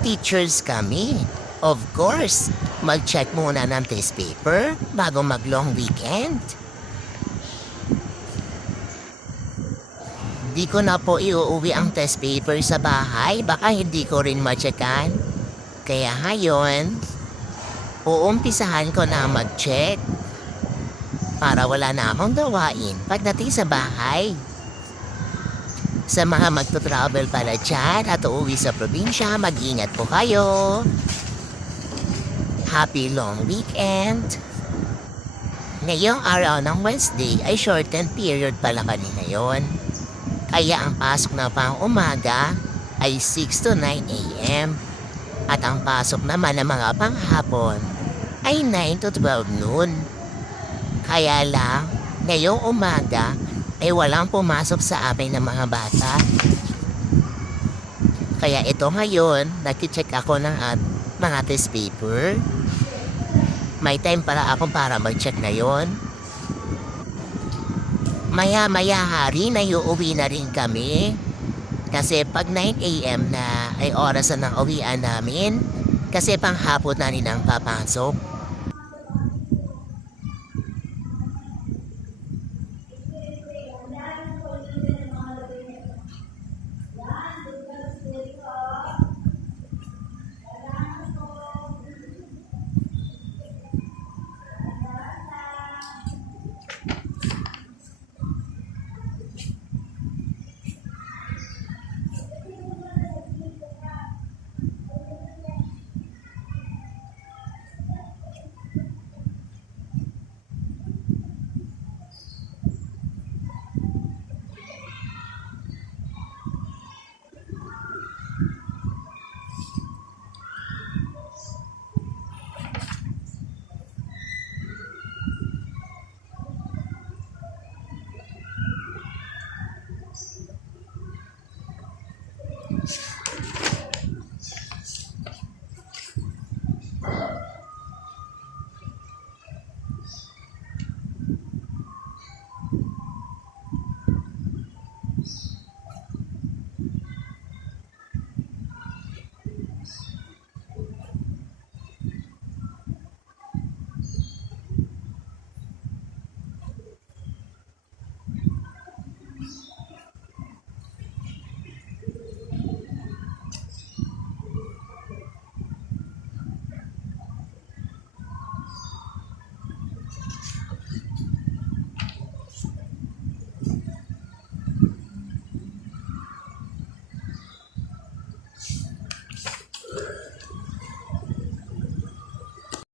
Teachers kami. Of course, mag-check muna ng test paper bago mag-long weekend. Di ko na po iuuwi ang test paper sa bahay. Baka hindi ko rin ma-checkan. Kaya ngayon, uumpisahan ko na mag-check. Para wala na akong gawain pagdating sa bahay. Sa mga magto-travel pala dyan at uuwi sa probinsya, mag-ingat po kayo. Happy long weekend! Ngayong araw ng Wednesday ay shortened period pala kami ngayon. Kaya ang pasok na pang umaga ay 6 to 9 a.m. At ang pasok naman ng mga panghapon ay 9 to 12 noon. Kaya lang, ngayong umaga ay walang pumasok sa amin ng mga bata. Kaya ito ngayon, nag-check ako ng at mga test paper. May time para ako para mag-check ngayon. Maya-maya hari na uuwi na rin kami. Kasi pag 9 a.m. na ay oras na ng uwian namin. Kasi panghapon na rin ang papasok.